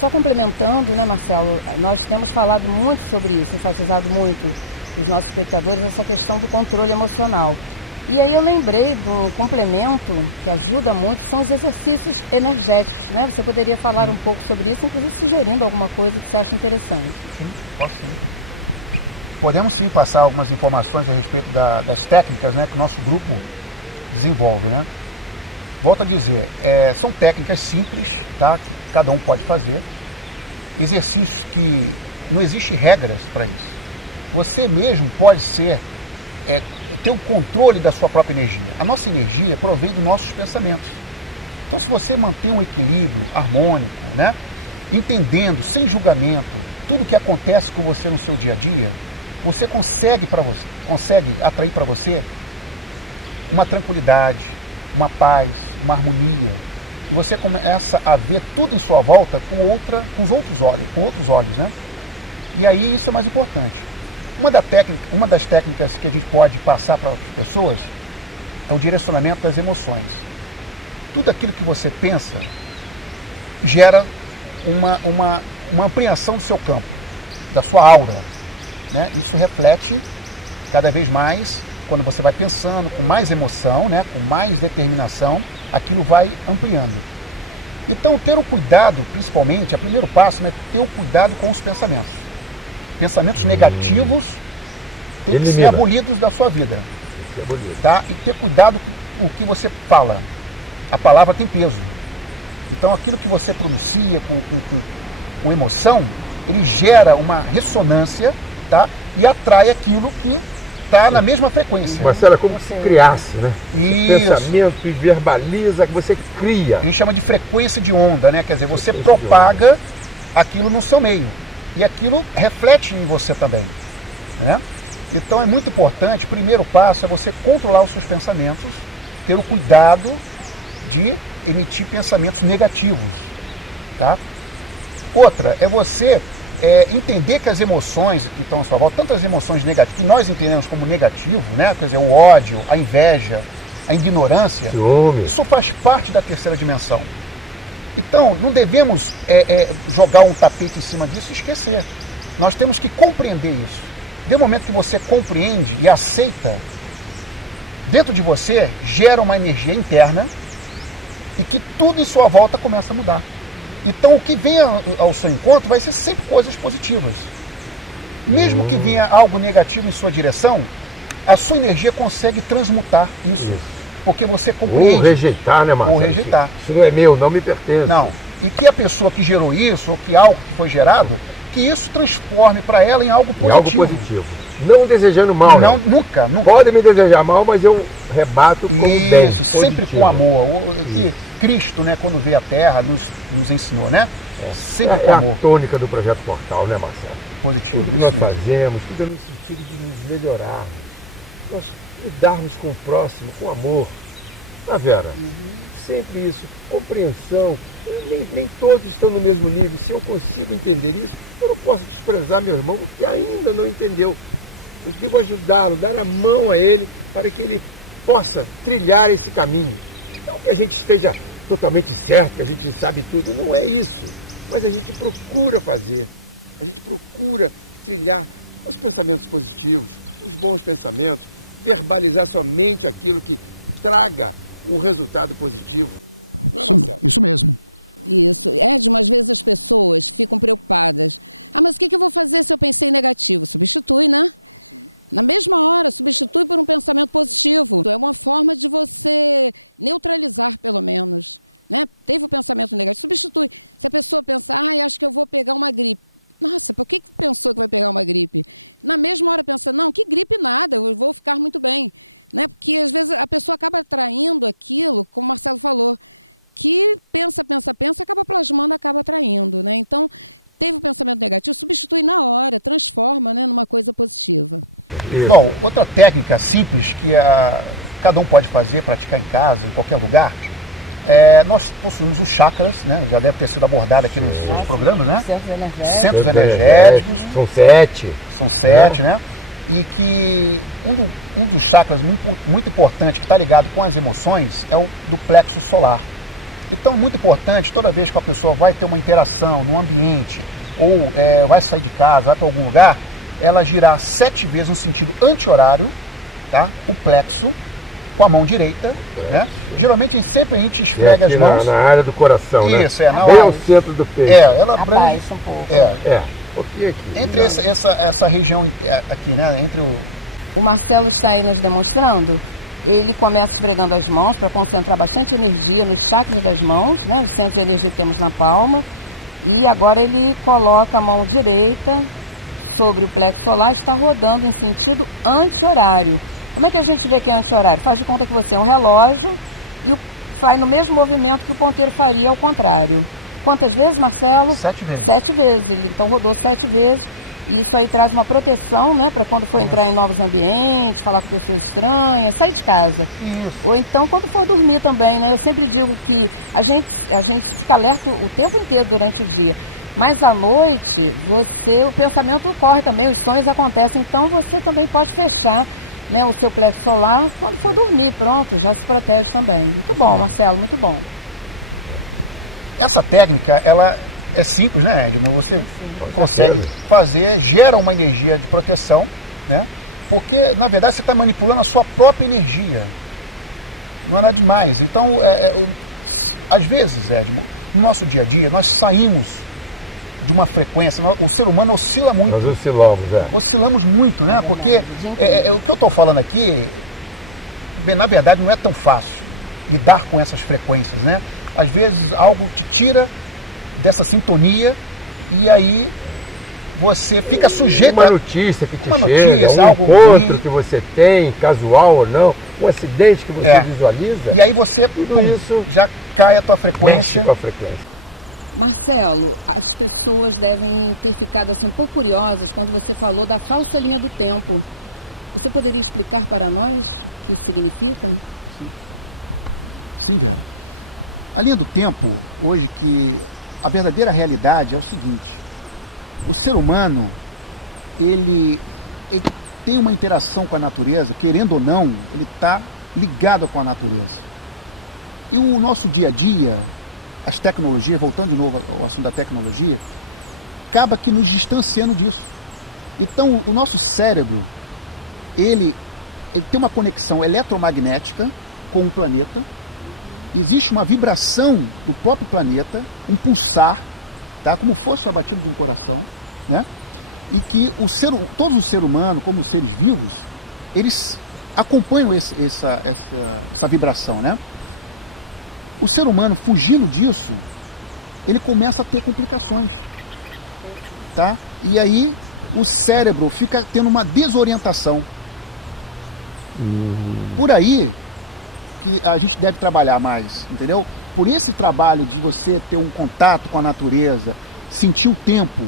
Só complementando, né, Marcelo, nós temos falado muito sobre isso, enfatizado muito os nossos espectadores essa questão do controle emocional. E aí eu lembrei de um complemento que ajuda muito, são os exercícios energéticos, né? Você poderia falar um pouco sobre isso, inclusive sugerindo alguma coisa que você acha interessante. Sim, posso sim. Podemos sim passar algumas informações a respeito das técnicas, né, que o nosso grupo desenvolve, né? Volto a dizer, são técnicas simples, tá? Que cada um pode fazer. Exercícios que não existem regras para isso. Você mesmo pode ter o controle da sua própria energia. A nossa energia provém dos nossos pensamentos. Então, se você mantém um equilíbrio harmônico, né, entendendo, sem julgamento, tudo que acontece com você no seu dia a dia, você consegue atrair para você uma tranquilidade, uma paz, uma harmonia. Você começa a ver tudo em sua volta com outros olhos, né? E aí isso é mais importante. Uma das técnicas que a gente pode passar para as pessoas é o direcionamento das emoções. Tudo aquilo que você pensa gera uma ampliação do seu campo, da sua aura, né? Isso reflete cada vez mais, quando você vai pensando com mais emoção, né? Com mais determinação, aquilo vai ampliando. Então, ter o cuidado, principalmente, o primeiro passo, né? Ter o cuidado com os pensamentos. Pensamentos negativos têm que ser abolidos da sua vida. Tá? E ter cuidado com o que você fala. A palavra tem peso. Então, aquilo que você pronuncia com emoção, ele gera uma ressonância, tá? E atrai aquilo que está na mesma frequência. Marcelo, é como se criasse, né? Isso. Pensamento e verbaliza, que você cria. A gente chama de frequência de onda, né? Quer dizer, você propaga aquilo no seu meio. E aquilo reflete em você também, né? Então é muito importante, o primeiro passo é você controlar os seus pensamentos, ter o cuidado de emitir pensamentos negativos, tá? Outra é você entender que as emoções que estão à sua volta, tanto as emoções negativas, que nós entendemos como negativo, né? Quer dizer, o ódio, a inveja, a ignorância, isso faz parte da terceira dimensão. Então, não devemos jogar um tapete em cima disso e esquecer. Nós temos que compreender isso. No momento que você compreende e aceita, dentro de você gera uma energia interna e que tudo em sua volta começa a mudar. Então, o que vem ao seu encontro vai ser sempre coisas positivas. Mesmo que venha algo negativo em sua direção, a sua energia consegue transmutar isso. Porque você compreende. Ou rejeitar, né, Marcelo? Ou rejeitar. Isso não é meu, não me pertence. Não. E que a pessoa que gerou isso, ou que algo foi gerado, que isso transforme para ela em algo positivo. Em algo positivo. Não desejando mal, não. Né? Nunca. Pode me desejar mal, mas eu rebato com o bem. Sempre com amor. Que Cristo, né, quando veio à Terra, nos ensinou, né? Sempre com amor. A tônica do Projeto Portal, né, Marcelo? Positivo. Tudo que nós fazemos, tudo é no sentido de nos melhorar. Nós lidarmos com o próximo, com amor. Tá, Vera? Sempre isso. Compreensão. Nem todos estão no mesmo nível. Se eu consigo entender isso, eu não posso desprezar meu irmão que ainda não entendeu. Eu devo ajudá-lo, dar a mão a ele para que ele possa trilhar esse caminho. Não que a gente esteja totalmente certo, que a gente sabe tudo. Não é isso. Mas a gente procura fazer. A gente procura trilhar os pensamentos positivos, os bons pensamentos, verbalizar somente aquilo que traga um resultado positivo. A mesma hora que você tenta no pensamento positivo, que é uma forma de você neutralizar o pensamento. Esse pensamento negativo, se a pessoa pensar, eu vou pegar uma gripe. Por que você vai pegar uma gripe? Na mesma hora que eu não, gripe nada, eu vou ficar muito bem. E às vezes a pessoa acaba traindo aquilo com uma certa outra. E pensa que essa pensa que depois não acaba traindo, né? Então, tem um pensamento negativo, substitui na hora, transforma numa coisa positiva. Bom, outra técnica simples que cada um pode fazer, praticar em casa, em qualquer lugar, nós possuímos os chakras, né? Já deve ter sido abordado aqui no programa, né? Centros energéticos. Centros energéticos. São 7. São 7, né? E que um dos chakras muito importante que está ligado com as emoções é o do plexo solar. Então, muito importante, toda vez que a pessoa vai ter uma interação no ambiente, ou vai sair de casa, vai para algum lugar, ela girar 7 vezes no sentido anti-horário, tá? O plexo, com a mão direita, né? Geralmente sempre a gente esfrega as mãos. Na área do coração, isso, né? na bem hora. ao centro do peito. Ela abaixa um pouco. Um pouquinho aqui. Entre essa região aqui, né? Entre o Marcelo está aí nos demonstrando. Ele começa esfregando as mãos para concentrar bastante energia nos chakras das mãos, né? O centro de energia que temos na palma. E agora ele coloca a mão direita sobre o plexo solar e está rodando em sentido anti-horário. Como é que a gente vê que é anti-horário? Faz de conta que você é um relógio e faz no mesmo movimento que o ponteiro faria ao contrário. Quantas vezes, Marcelo? 7 vezes. 7 vezes. Então rodou 7 vezes. E isso aí traz uma proteção, né? Para quando for entrar em novos ambientes, falar com pessoas estranhas, sair de casa. Isso. Ou então quando for dormir também, né? Eu sempre digo que a gente fica alerta o tempo inteiro durante o dia. Mas à noite, o pensamento corre também, os sonhos acontecem. Então você também pode fechar, né, o seu plexo solar quando for dormir, pronto, já se protege também. Muito bom, Marcelo, muito bom. Essa técnica, ela é simples, né, Edna? Você consegue fazer, gera uma energia de proteção, né? Porque, na verdade, você está manipulando a sua própria energia. Não é nada demais. Então, às vezes, Edna, no nosso dia a dia, nós saímos de uma frequência, o ser humano oscila muito. Nós oscilamos, Oscilamos muito, né? Porque o que eu estou falando aqui, na verdade, não é tão fácil lidar com essas frequências, né? Às vezes, algo te tira dessa sintonia e aí você fica sujeito uma notícia que te chega, notícia, um encontro que você tem, casual ou não, um acidente que você visualiza. E aí você, tudo isso já cai a tua frequência. Mexe com a frequência. Marcelo, as pessoas devem ter ficado assim, um pouco curiosas quando você falou da falsa linha do tempo. Você poderia explicar para nós o que isso significa? Sim. A linha do tempo, hoje, que a verdadeira realidade é o seguinte: o ser humano, ele tem uma interação com a natureza, querendo ou não, ele está ligado com a natureza. E o nosso dia a dia, as tecnologias, voltando de novo ao assunto da tecnologia, acaba que nos distanciando disso. Então, o nosso cérebro, ele tem uma conexão eletromagnética com o planeta. Existe uma vibração do próprio planeta, um pulsar, tá? Como fosse a batida de um coração, né? E que todo o ser humano, como os seres vivos, eles acompanham essa vibração, né? O ser humano, fugindo disso, ele começa a ter complicações, tá? E aí o cérebro fica tendo uma desorientação. Por aí que a gente deve trabalhar mais, entendeu? Por esse trabalho de você ter um contato com a natureza, sentir o tempo.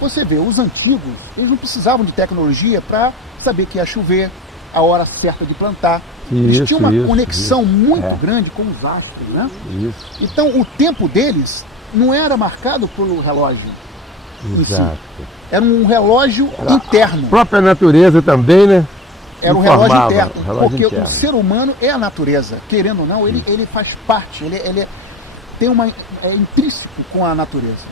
Você vê, os antigos, eles não precisavam de tecnologia para saber que ia chover, a hora certa de plantar. Eles tinham uma conexão muito grande com os astros, né? Então, o tempo deles não era marcado pelo relógio em si. Era um relógio interno. A própria natureza também, né? Era um relógio interno, porque o ser humano é a natureza, querendo ou não, ele faz parte, ele tem é intrínseco com a natureza.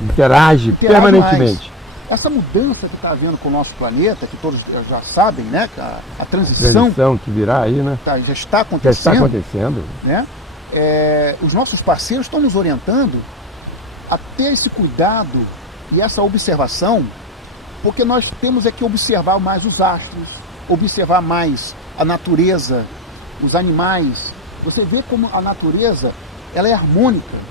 Interage permanentemente. Mais. Essa mudança que está havendo com o nosso planeta, que todos já sabem, né? A transição que virá aí, né? Já está acontecendo. Já está acontecendo. Né? Os nossos parceiros estão nos orientando a ter esse cuidado e essa observação, porque nós temos que observar mais os astros, observar mais a natureza, os animais. Você vê como a natureza, ela é harmônica.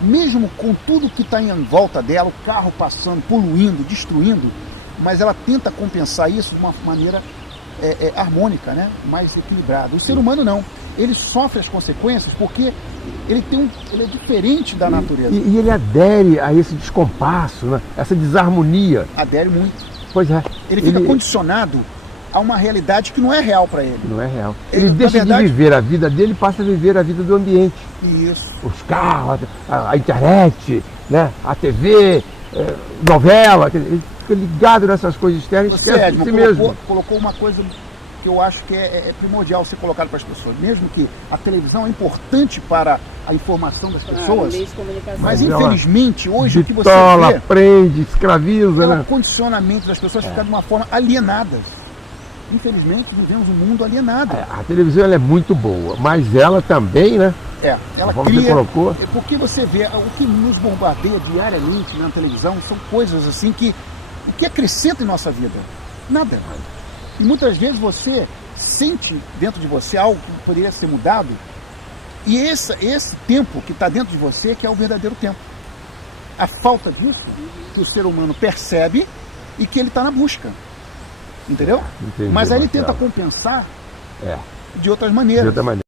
Mesmo com tudo que está em volta dela, o carro passando, poluindo, destruindo, mas ela tenta compensar isso de uma maneira harmônica, né? Mais equilibrada. O ser humano não. Ele sofre as consequências porque ele é diferente da natureza. E ele adere a esse descompasso, né? Essa desarmonia. Adere muito. Pois é. Ele fica condicionado a uma realidade que não é real para ele. Não é real. Ele deixa de viver a vida dele e passa a viver a vida do ambiente. Isso. Os carros, a internet, né? A TV, novela. Ele fica ligado nessas coisas externas e esquece de si mesmo. Colocou uma coisa que eu acho que é primordial ser colocado para as pessoas. Mesmo que a televisão é importante para a informação das pessoas. Meio de comunicação. Mas Mas ela infelizmente hoje o que você Bitola, vê prende, escraviza, é o né? condicionamento das pessoas ficar de uma forma alienadas. Infelizmente vivemos um mundo alienado. A televisão ela é muito boa, mas ela também, né? Ela Como você cria. colocou. Porque você vê o que nos bombardeia diariamente na televisão são coisas assim que o que acrescenta em nossa vida? Nada. E muitas vezes você sente dentro de você algo que poderia ser mudado, e esse tempo que está dentro de você que é o verdadeiro tempo. A falta disso que o ser humano percebe e que ele está na busca. Entendeu? Entendi, Mas aí ele Marcelo. tenta compensar É, de outras de maneiras. outra maneira.